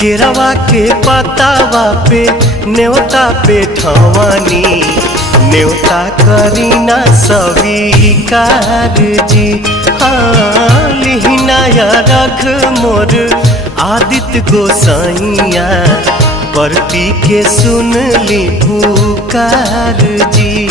केरवा के पतावा पे न्योता पे ठवानी, न्योता करीना स्वीकार जी। हाँ लिहिना या रख मोर आदित्य गोसाइया, परती के सुन ली पुकार जी।